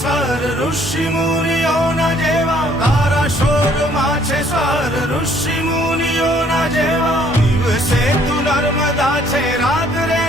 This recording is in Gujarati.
સ્વર ઋષિ મુનિઓના જેવા, તારા શોરમાં છે સ્વર ઋષિ મુનિઓના જેવા. દિવસે તું નર્મદા છે, રાત રે